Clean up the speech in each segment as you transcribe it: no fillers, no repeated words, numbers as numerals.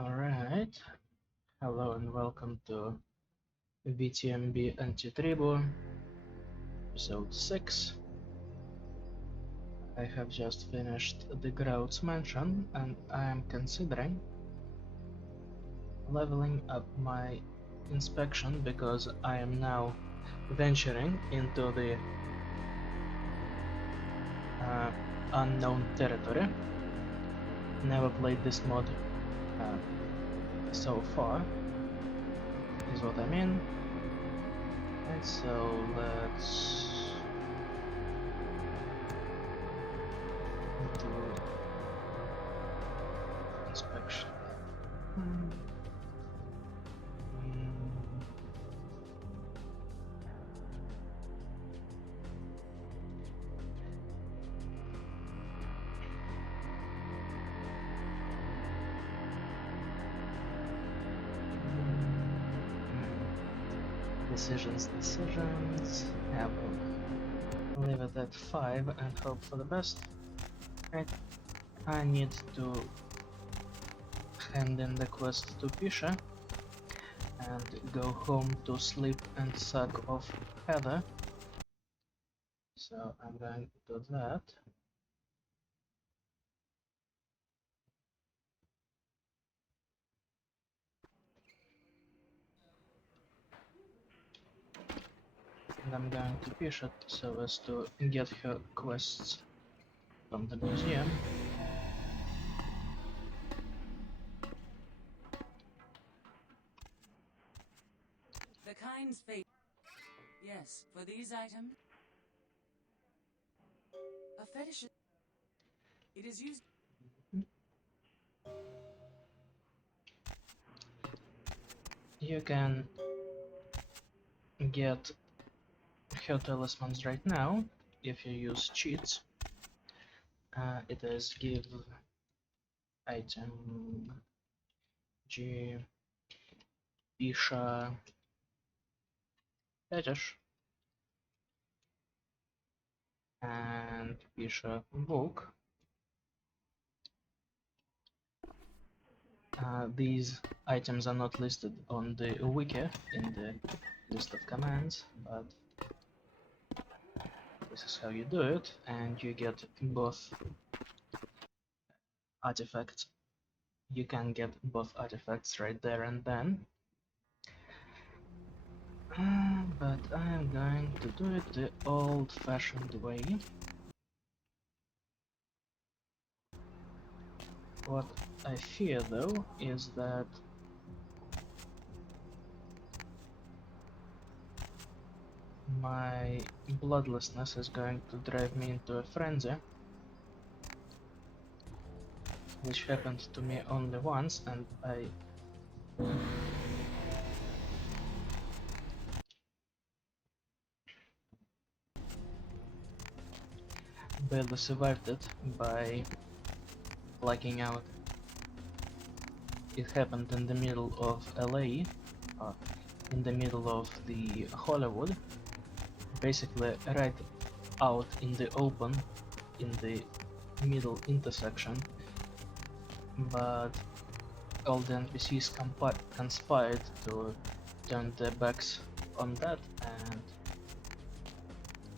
Alright, hello and welcome to Vtmb Antitribu, episode 6. I have just finished the Grout's mansion and I am considering leveling up my inspection because I am now venturing into the unknown territory. Never played this mod so far, is what I mean. And so let's do inspection. Decisions. Yeah, we'll leave it at 5 and hope for the best. Right, I need to hand in the quest to Pisha and go home to sleep and suck off Heather. So I'm going to do that. And I'm going to Pisha so as to get her quests from the museum. The kind's fate. Yes, for these items. A fetish. It is used. You can get her talismans right now if you use cheats. It is give item G Pisha fetish and Pisha book. These items are not listed on the wiki in the list of commands, but this is how you do it, and you get both artifacts. You can get both artifacts right there and then. But I am going to do it the old-fashioned way. What I fear, though, is that my bloodlessness is going to drive me into a frenzy, which happened to me only once, and I barely survived it by blacking out. It happened in the middle of LA, in the middle of the Hollywood, basically right out in the open, in the middle intersection, but all the NPCs conspired to turn their backs on that, and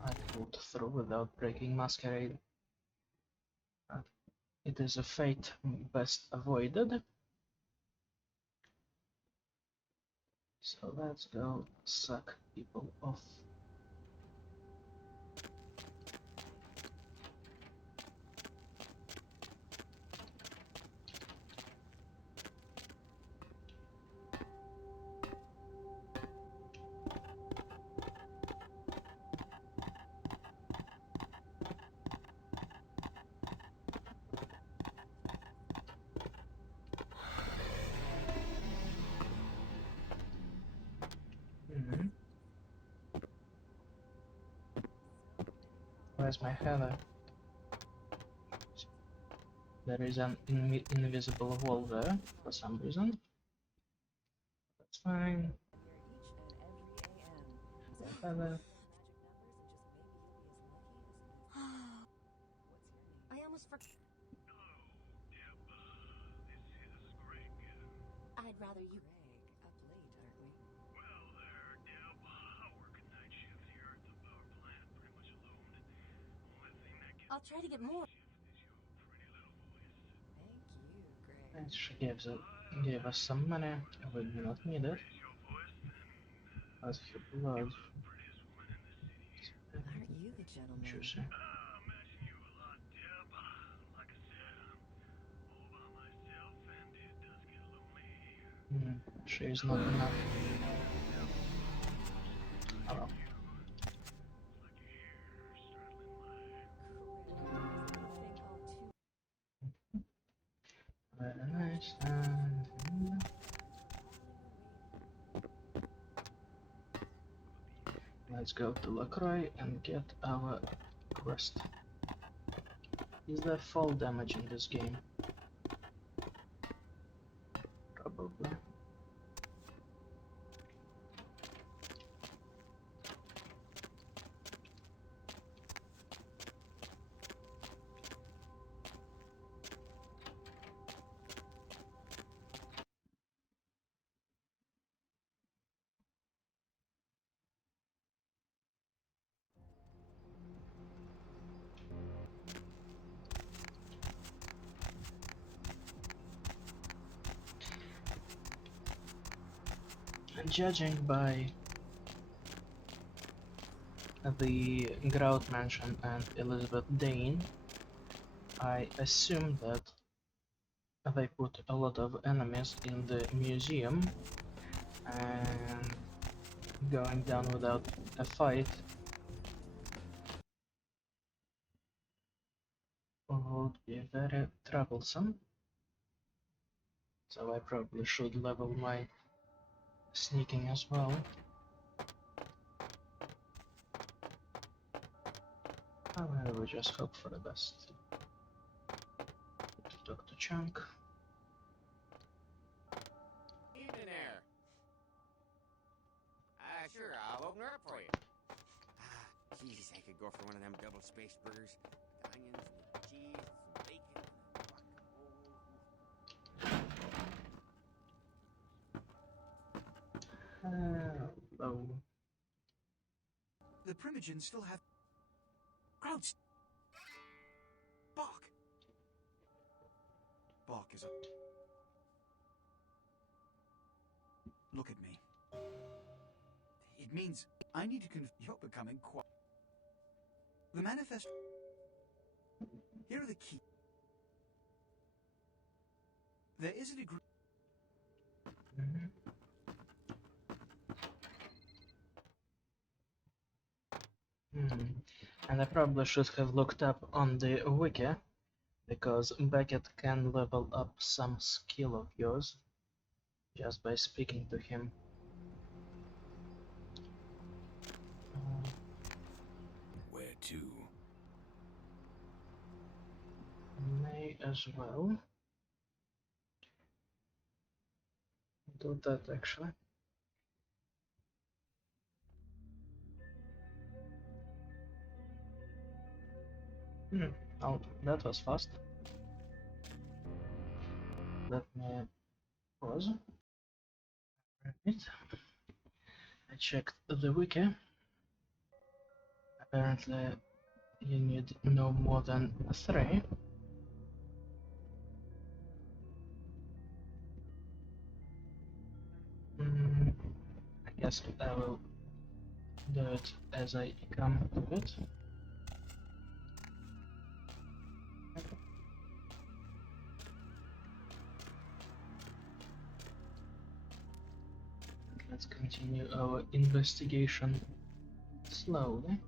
I pulled through without breaking Masquerade. It is a fate best avoided. So let's go suck people off. Where's my Heather? There is an invisible wall there for some reason. That's fine. Heather. I almost forgot. rather you... Up late, aren't we? Well, there, Deb. Working night shift here at the power plant, pretty much alone. Only thing that gets I'll try to get more. shift is your pretty little voice. Thank you, Greg. And she gave us some money. We do not need it. Raise your voice, and As for blood, the prettiest woman in the city. Aren't you the gentleman? juicy. Imagine you a lot, Deb. Like I said, I'm all by myself, and it does get lonely here. She is not enough. Oh well. Like your hair straddling my... Very nice. And let's go to LaCroix and get our quest. Is there fall damage in this game? Probably. Judging by the Grout Mansion and Elizabeth Dane, I assume that they put a lot of enemies in the museum, and going down without a fight would be very troublesome. So I probably should level my sneaking as well. However, we just hope for the best. Talk to Chunk. Evening there. Sure, I'll open her up for you. Jesus, I could go for one of them double-spaced burgers. The onions and the cheese and some bacon and guacamole. Hello. The Primogens still have... Krauts! Bark! Bark is a... Look at me. It means I need to You're becoming quiet. The manifest... Here are the keys. There is a degree... And I probably should have looked up on the wiki, because Beckett can level up some skill of yours just by speaking to him. Where to? May as well do that actually. Oh, that was fast. Let me pause. Right. I checked the wiki. Apparently, you need no more than 3. I guess I will do it as I come to it. Let's continue our investigation slowly.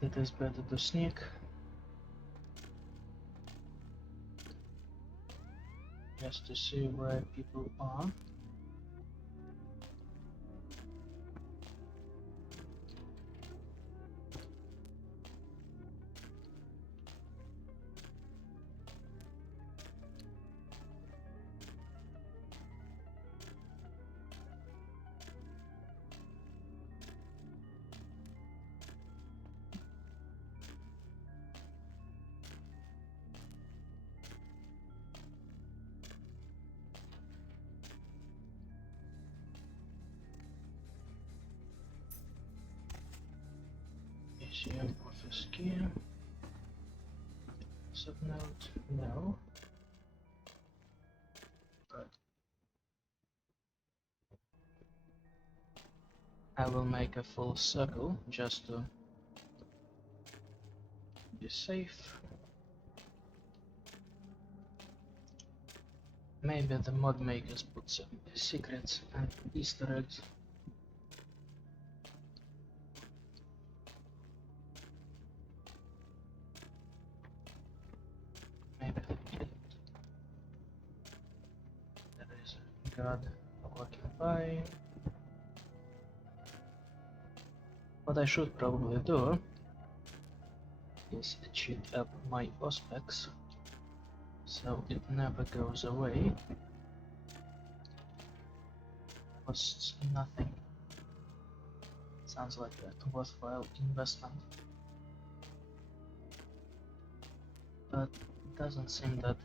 It is better to sneak. Just to see where people are. Museum office key. Subnote, no. But I will make a full circle just to be safe. Maybe the mod makers put some secrets and Easter eggs. Maybe they didn't. There is a god walking by. What I should probably do is cheat up my auspex so it never goes away. Costs nothing. Sounds like a worthwhile investment. But it doesn't seem that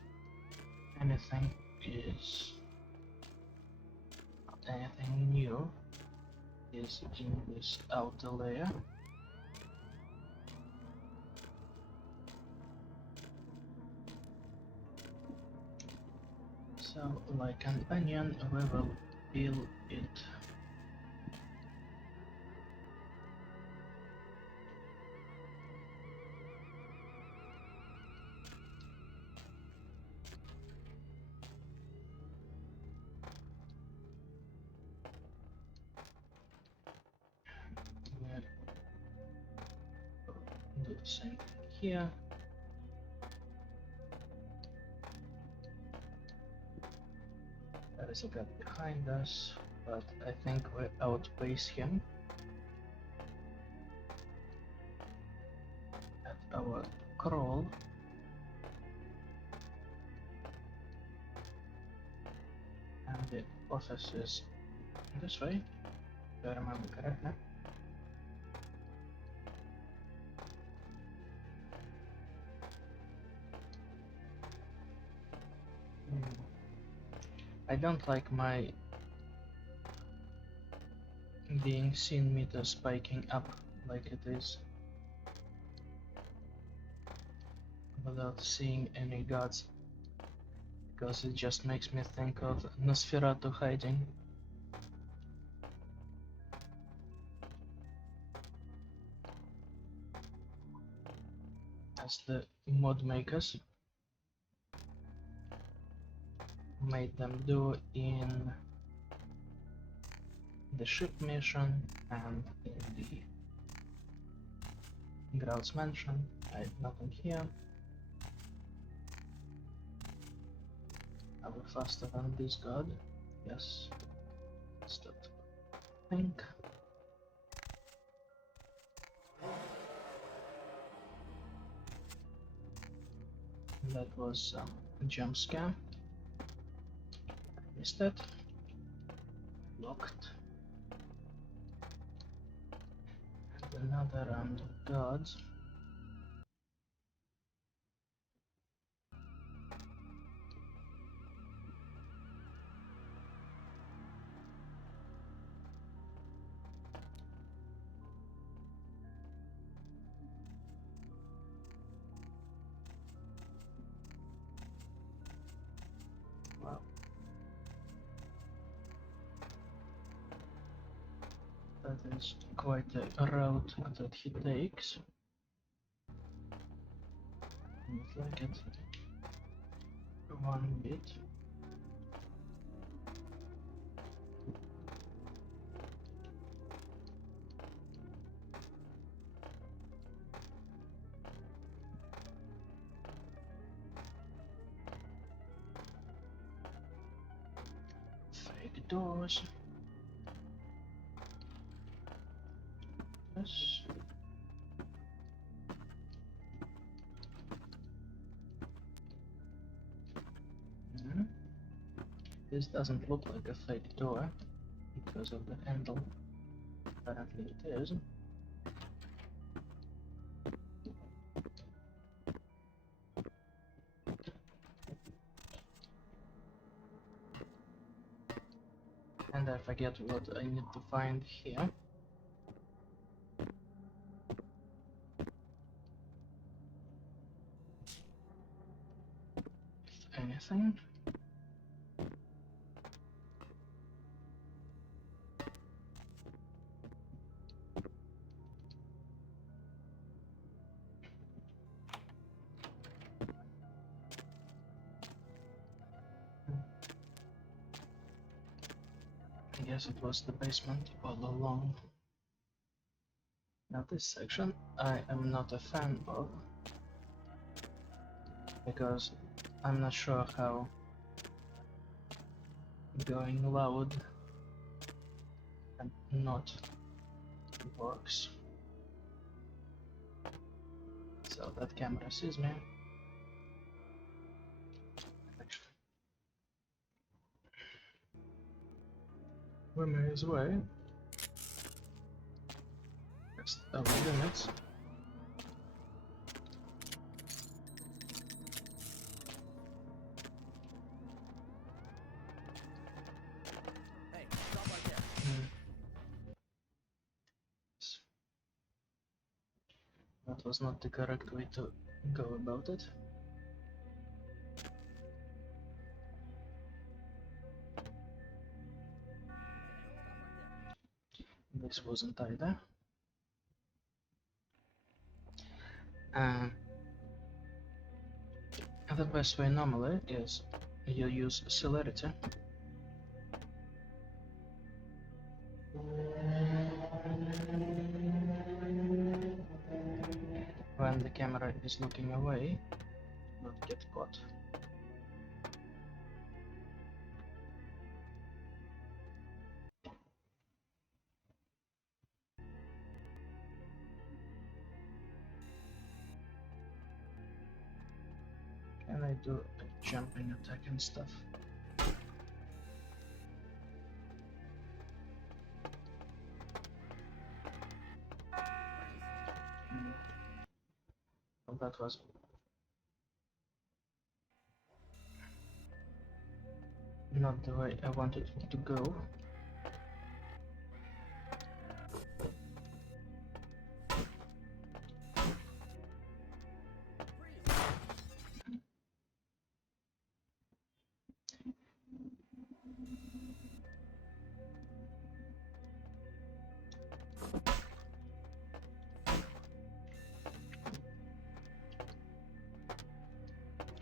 anything new is in this outer layer. So, like an onion, we will peel it. We'll do the same thing here. There is a guy behind us, but I think we outpace him at our crawl. And the office is this way, if I remember correctly. I don't like my being seen meter spiking up like it is without seeing any gods, because it just makes me think of Nosferatu hiding. As the mod makers made them do in the ship mission and in the Grout's mansion. I have nothing here. Are we faster than this god? Yes. Stop. Think. That was a jump scare. Missed it. Locked. And another round of gods. Wow. That is quite a route that he takes. Don't like it one bit. Fake doors. Yes. This doesn't look like a fake door because of the handle. Apparently it is. And I forget what I need to find here. anything. I guess it was the basement all along. Now this section I am not a fan of, because I'm not sure how going loud and not works. So that camera sees me. Actually, we may as well test our limits. Hey, stop right there. That was not the correct way to go about it. This wasn't either. The best way normally is you use celerity. When the camera is looking away, not get caught. Can I do a jumping attack and stuff? Well, that was not the way I wanted it to go.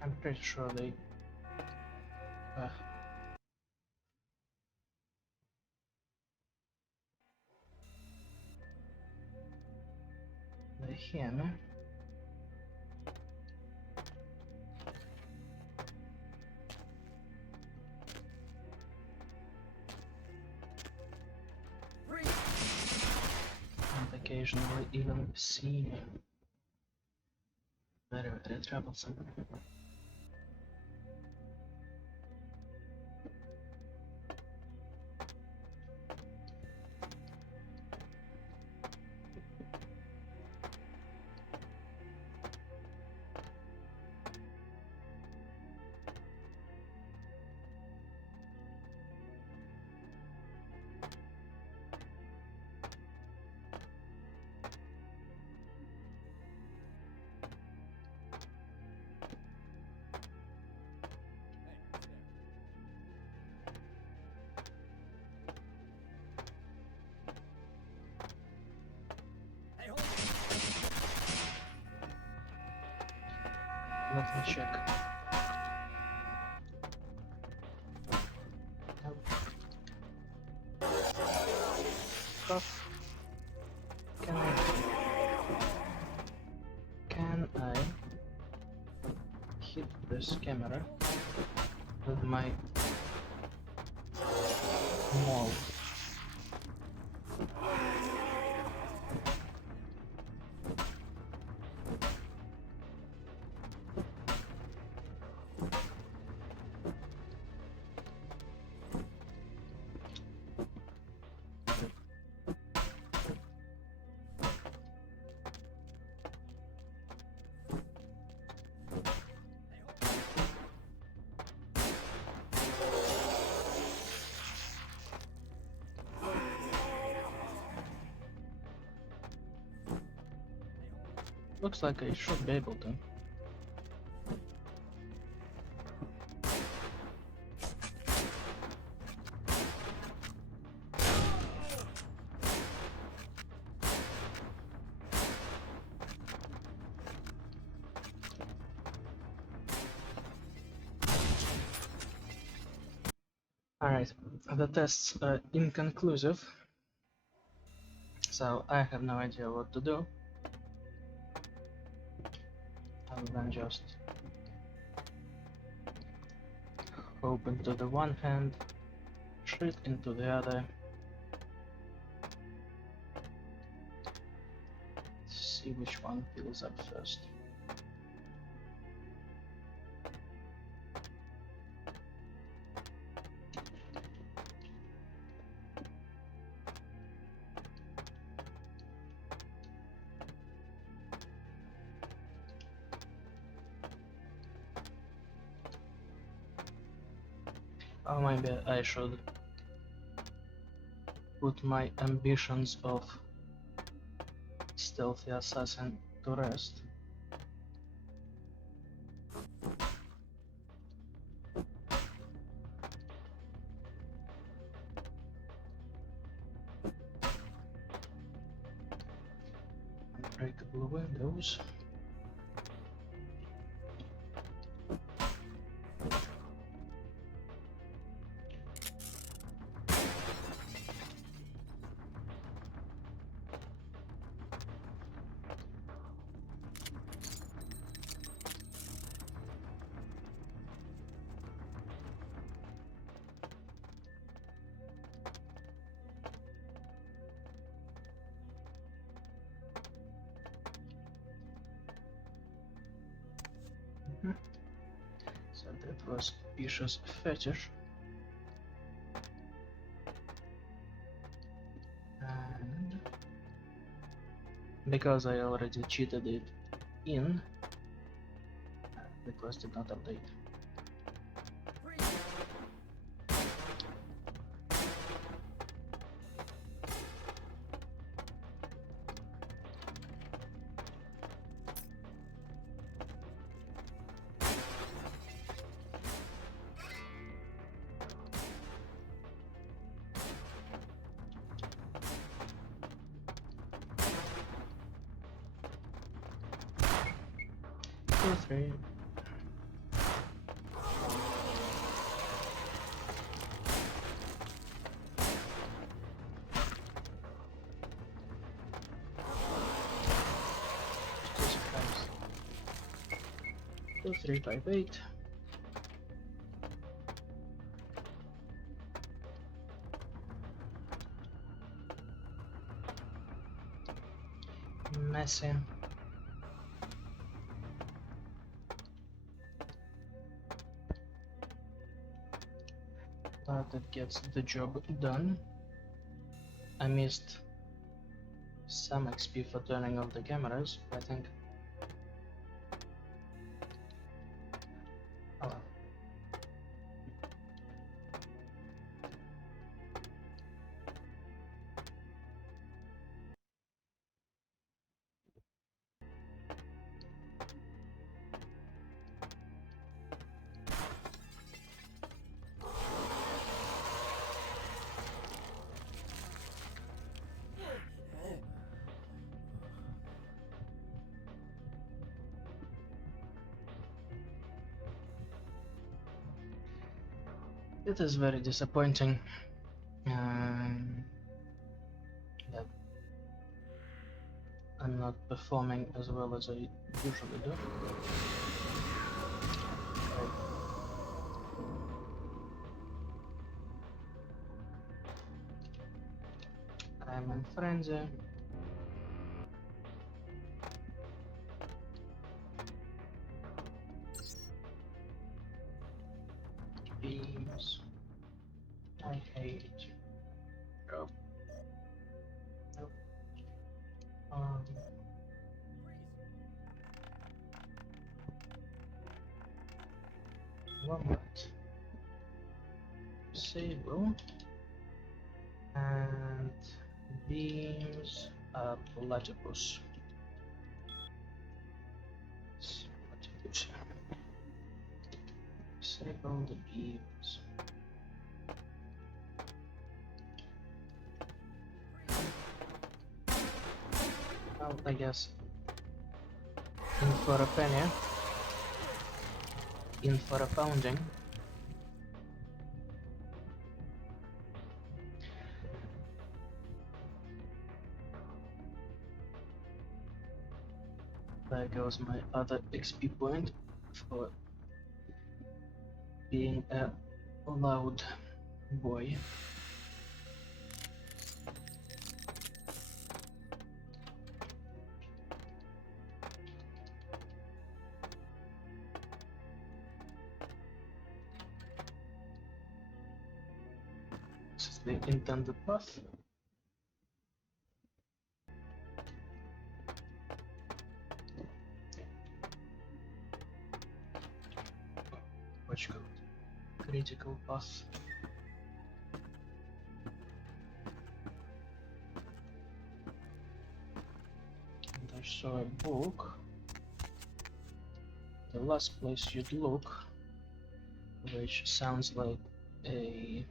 I'm pretty sure they hear me. And occasionally even see me. Very, very troublesome. Let me check. Stuff. Can I hit this camera with my maul? Looks like I should be able to. Alright, the tests are inconclusive, so I have no idea what to do. I'll then just hope into the one hand, shoot into the other. See which one fills up first. Or maybe I should put my ambitions of stealthy assassin to rest. Unbreakable windows. So that was Isha's fetish. And because I already cheated it in, the class did not update. Two, three. Jesus Christ. 2, 3, 5, 8. Messy. But it gets the job done. I missed some XP for turning off the cameras, I think. Oh well. It is very disappointing that I'm not performing as well as I usually do. I'm in frenzy. Beams. I hate. Oh. Nope. One minute. Sable and beams platypus. Platypus. Sable the beams. Well, I guess in for a penny, in for a pounding. There goes my other XP point for being a loud boy. This is the intended path. Watch code. Critical path. And I saw a book. The last place you'd look, which sounds like a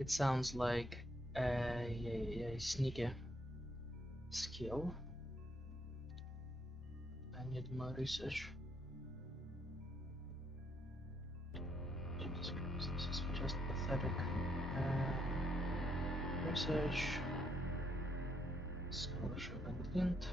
it sounds like a sneaky skill. I need more research. Jesus Christ, this is just pathetic. Research, scholarship and int.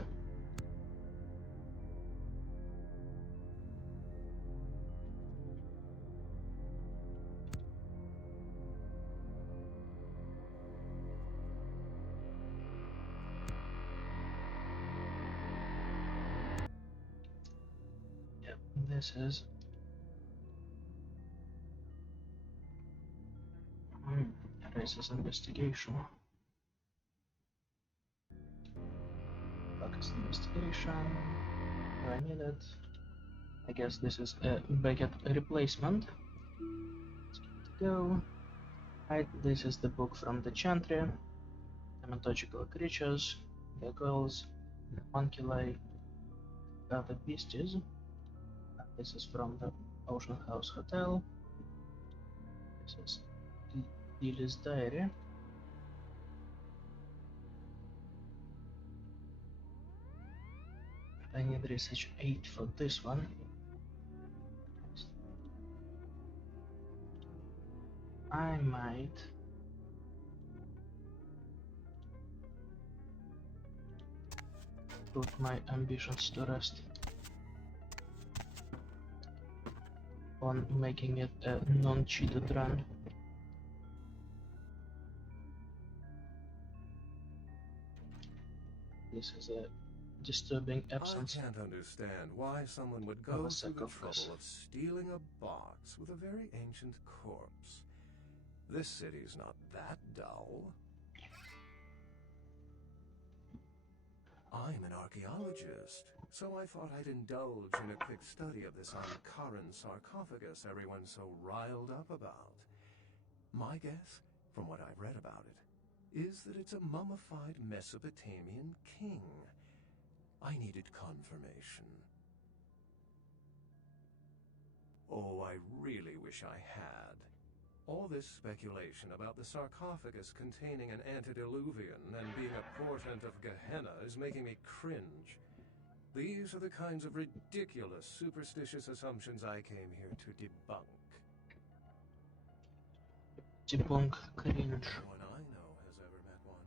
Yep, this is racist investigation. Focus investigation. Do I need it? I guess this is a Beckett replacement. Let's go. Right, this is the book from the Chantry. Thaumaturgical creatures, gargoyles, homunculi, other beasties. This is from the Ocean House Hotel. This is Lily's diary. I need research 8 for this one. I might put my ambitions to rest on making it a non-cheated run. This is a disturbing absence. I can't understand why someone would of go a through the sarcophagus. trouble of stealing a box with a very ancient corpse. This city's not that dull. I'm an archaeologist, so I thought I'd indulge in a quick study of this Ankaran sarcophagus everyone's so riled up about. My guess, from what I've read about it, is that it's a mummified Mesopotamian king. I needed confirmation. Oh, I really wish I had. All this speculation about the sarcophagus containing an antediluvian and being a portent of Gehenna is making me cringe. These are the kinds of ridiculous, superstitious assumptions I came here to debunk. Debunk cringe. No one I know has ever met one,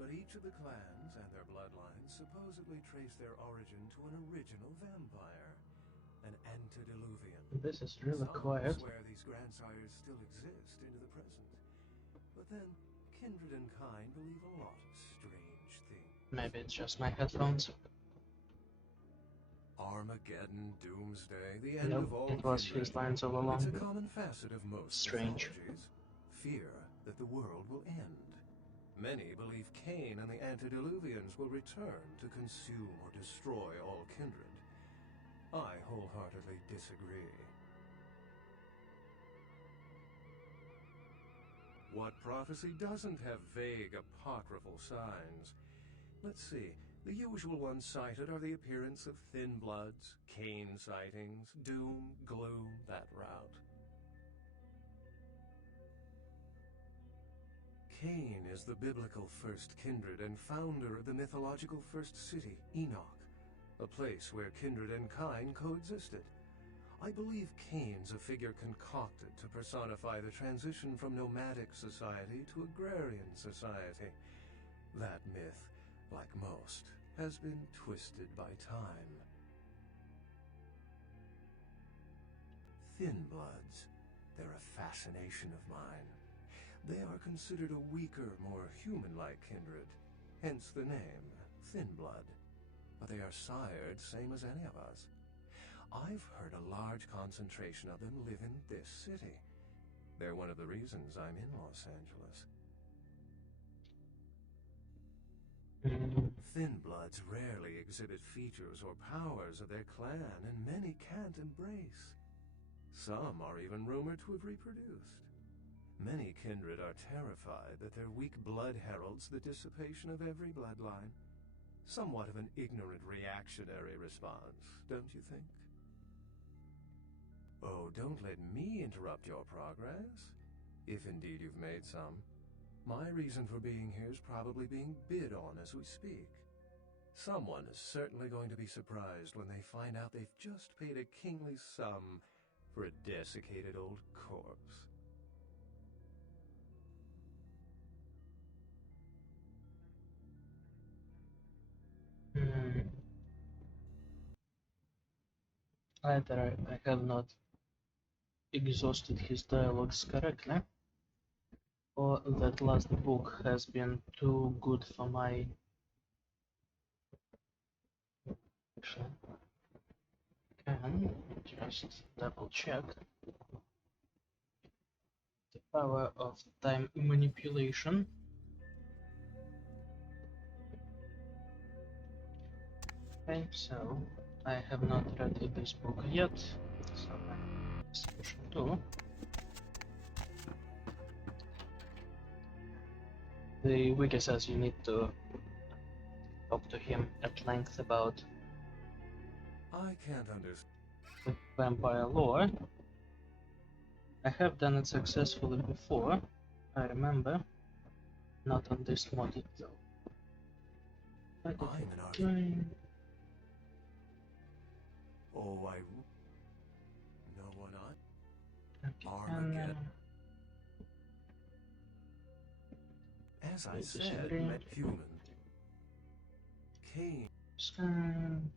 but each of the clans and their bloodlines supposedly trace their origin to an original vampire, an antediluvian. This is really Some quiet. swear these grandsires still exist into the present, but then kindred and kind believe a lot of strange things. Maybe it's just my headphones. Armageddon, Doomsday, the end Nope, of all it was kindred. his lines all It's along. a common facet of most Strange. mythologies. Fear that the world will end. Many believe Cain and the antediluvians will return to consume or destroy all kindred. I wholeheartedly disagree. What prophecy doesn't have vague apocryphal signs? Let's see. The usual ones cited are the appearance of thin bloods, Cain sightings, doom, gloom, that route. Cain is the biblical first kindred and founder of the mythological first city, Enoch, a place where kindred and kind coexisted. I believe Cain's a figure concocted to personify the transition from nomadic society to agrarian society. That myth, like most, has been twisted by time. Thin bloods, they're a fascination of mine. They are considered a weaker, more human-like kindred, hence the name, Thin Blood. But they are sired same as any of us. I've heard a large concentration of them live in this city. They're one of the reasons I'm in Los Angeles. Thin Bloods rarely exhibit features or powers of their clan, and many can't embrace. Some are even rumored to have reproduced. Many kindred are terrified that their weak blood heralds the dissipation of every bloodline. Somewhat of an ignorant reactionary response, don't you think? Oh, don't let me interrupt your progress, if indeed you've made some. My reason for being here is probably being bid on as we speak. Someone is certainly going to be surprised when they find out they've just paid a kingly sum for a desiccated old corpse. Either I have not exhausted his dialogues correctly, or that last book has been too good for my... Actually, can just double check the power of time manipulation. Okay, so I have not read this book yet, so I'm section 2. The wiki says you need to talk to him at length about I can't understand. the vampire lore. I have done it successfully before, I remember. Not on this mod though. I'm an architect. Oh, I know what Armageddon. As I said, human. Cain. Scan.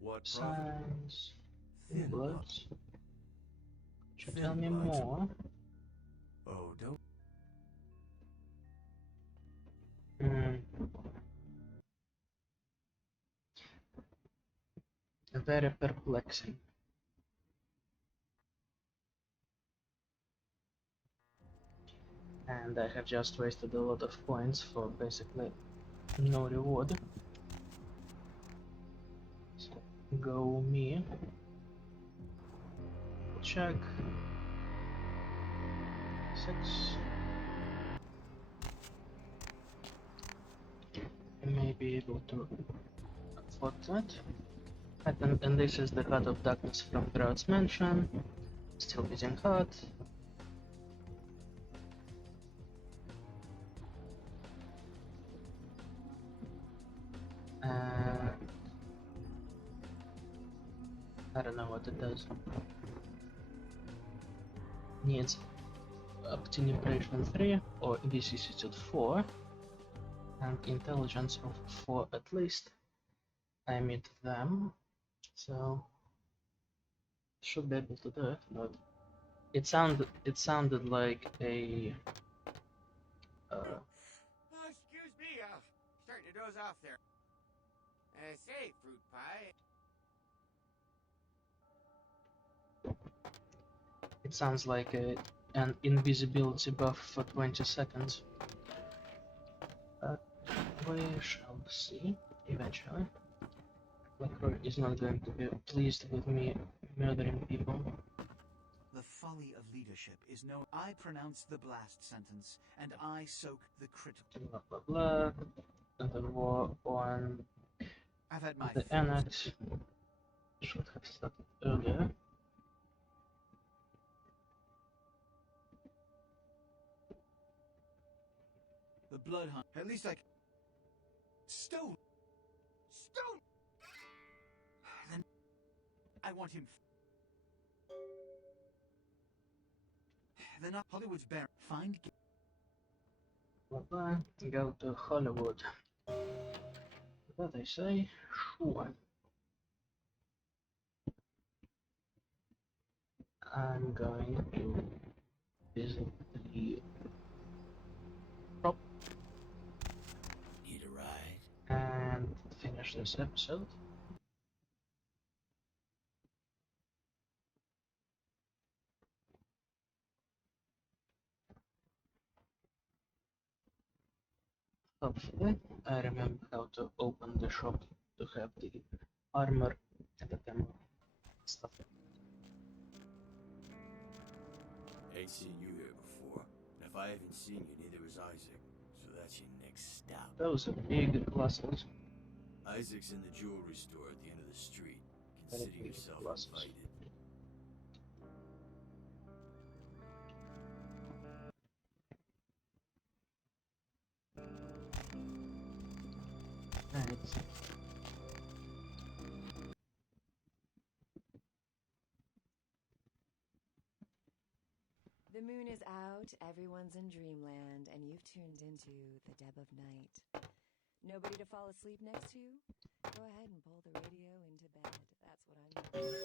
What Signs. Thin Bloods. Could you Thin tell me bloods. more? Oh, don't. Very perplexing. And I have just wasted a lot of points for basically no reward. So go me. Check. 6. I may be able to afford that. And this is the Heart of Darkness from Droughts Mansion. Still getting hot. I don't know what it does. Needs Optimization 3 or vicissitude 4 and intelligence of 4 at least. I meet them, so should be able to do it, but it sounded like a Excuse me, starting to doze off there. Say, fruit pie. it sounds like an invisibility buff for 20 seconds. But we shall see eventually. Blackroy is not going to be pleased with me murdering people. The folly of leadership is known. I pronounce the blast sentence, and I soak the critical. Blah blah blah. And the war on I've had my the annex should have started earlier. The blood hunt. At least I. Stone. Stone. Then I want him. They're not Hollywood's bear. Find. Blah, go to Hollywood. What I say? Sure. I'm going to visit the shop Need a ride? and finish this episode. Hopefully, I remember how to open the shop to have the armor and the ammo stuff. Ain't seen you here before. And if I haven't seen you, neither has Isaac. So that's your next stop. Those are big glasses. Isaac's in the jewelry store at the end of the street. Very Consider big yourself glasses. invited. Right. The moon is out, everyone's in dreamland, and you've tuned into the deb of night. Nobody to fall asleep next to? Go ahead and pull the radio into bed. That's what I'm doing.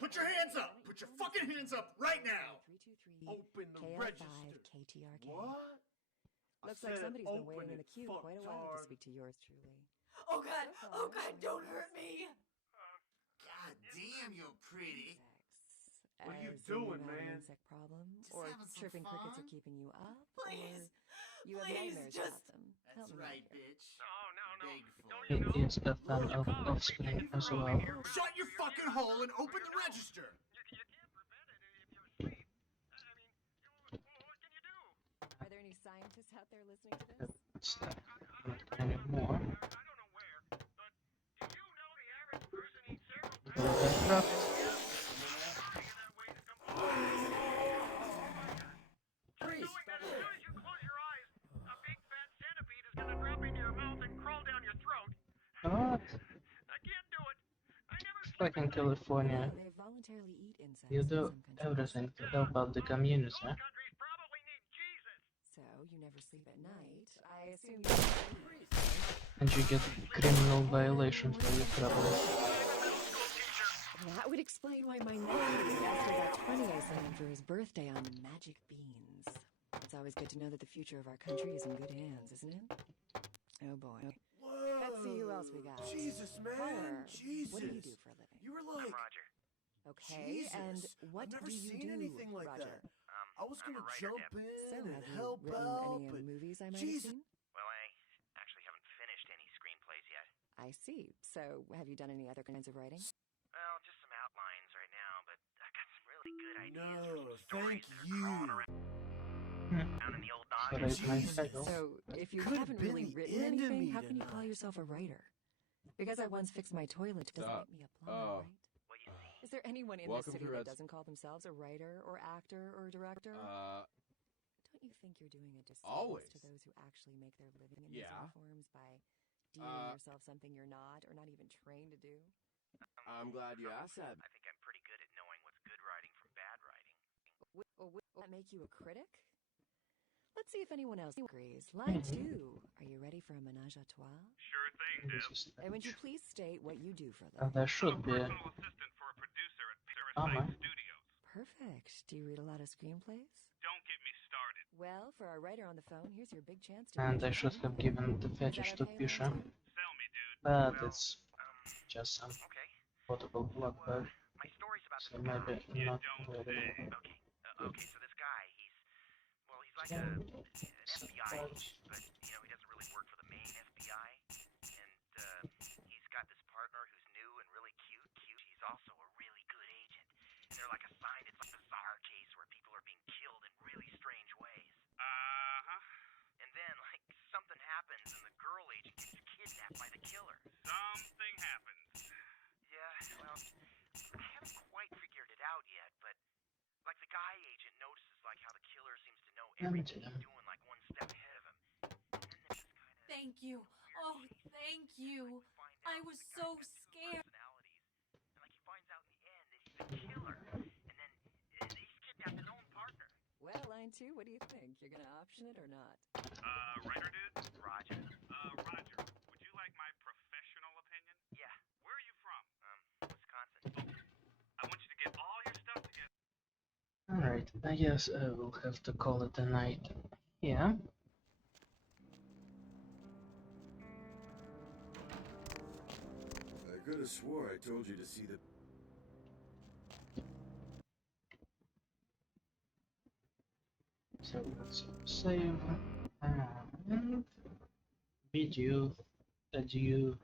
Put your hands up! Put your fucking hands up right now! 323 Open the KL5 register. KTRK. What? Looks like somebody's been waiting in the queue quite a while to fucktard. speak to yours truly. Oh God! Oh God! Don't hurt me! God damn, you're pretty. Sex. What are you As in doing, have an man? insect problem, Just or having some chirping crickets are fun. keeping you up, Please, or you have please, nightmares just- about them. Help That's me out right, here. bitch. Oh, no, no. Big Don't fool. you know? He is a fan of Offspring as well. Shut your fucking hole and open the register! You can't prevent it if you're asleep. I mean, what can you do? Are there any scientists out there listening to this? It's not anymore. I don't know where, but do you know the average person eats several Go times bankrupt. that way to come Freeze! knowing that as soon as you close your eyes, a big fat centipede is gonna drop into your mouth and crawl down your throat. What? I can't do it. I never sleep Like in at night. California, They voluntarily eat insects you in do some countries. everything to help out the community, Those countries probably need Jesus. So you never sleep at night. I assume you sleep. and you get criminal violation for your trouble. That would explain why my nephew asked about 20 I sent him for his birthday on magic beans. It's always good to know that the future of our country is in good hands, isn't it? Oh boy. Whoa! Let's see who else we got. Jesus, man! Connor, Jesus! what do you do for a living? You were like... Roger. Okay, and Jesus, what I've never do you seen do, anything like Roger? that. I was gonna jump in So and have you help written out, any of but the movies I might Jesus. have seen? Well, I actually haven't finished any screenplays yet. I see. So have you done any other kinds of writing? Well, just some outlines right now, but I got some really good ideas No, for some thank stories that are you. crawling around in the old So dog. raise my Jesus. title. So, if you Could've haven't been really the written end of anything, me how can you call tonight. yourself a writer? Because I once fixed my toilet doesn't Stop. make me a plumber, Oh. right? Well, you see, Is there anyone in Welcome this city to that Red- doesn't call themselves a writer or actor or director? Don't you think you're doing a disservice Always. to those who actually make their living in Yeah. these art forms by deeming Uh, yourself something you're not or not even trained to do? I'm glad you asked that. I think I'm pretty good at knowing what's good writing from bad writing. Will that make you a critic? Let's see if anyone else agrees. Line 2. Are you ready for a menage a trois? Sure thing, This is And would you please state what you do for a and living? there should be Personal assistant for a producer at Parasite Parasite Studios. Perfect. Do you read a lot of screenplays? Don't get me started. Well, for our writer on the phone, here's your big chance to and pitch I your should have screenplay. given the Is fetish that to okay, Pisha, Line 2? Sell me, dude. but Well, it's just some okay. potable blood bag, My story's about so this guy. maybe You not don't very say. good. Okay, so this guy, he's like an FBI agent, but, he doesn't really work for the main FBI. And, he's got this partner who's new and really cute. He's also a really good agent. And they're like assigned, it's like a bizarre case where people are being killed in really strange ways. Uh-huh. And then, something happens and the girl agent gets kidnapped by the killer. Something happens. Yeah, well, I haven't quite figured it out yet, but, the guy agent notices, how the killer seems to know everything he's doing, one step ahead of him. And then there's this kind of... Thank you. Oh, thank you. I was so scared. And he finds out in the end that he's a killer. And then he's kidnapped his own partner. Well, mine too. What do you think? You're gonna option it or not? Writer dude? Roger. Roger, would you like my professional opinion? Yeah. Where are you from? Wisconsin. I want you to get all your stuff together. Alright, I guess I will have to call it a night. Yeah. I could have swore I told you to see the... So let's save and video, adieu.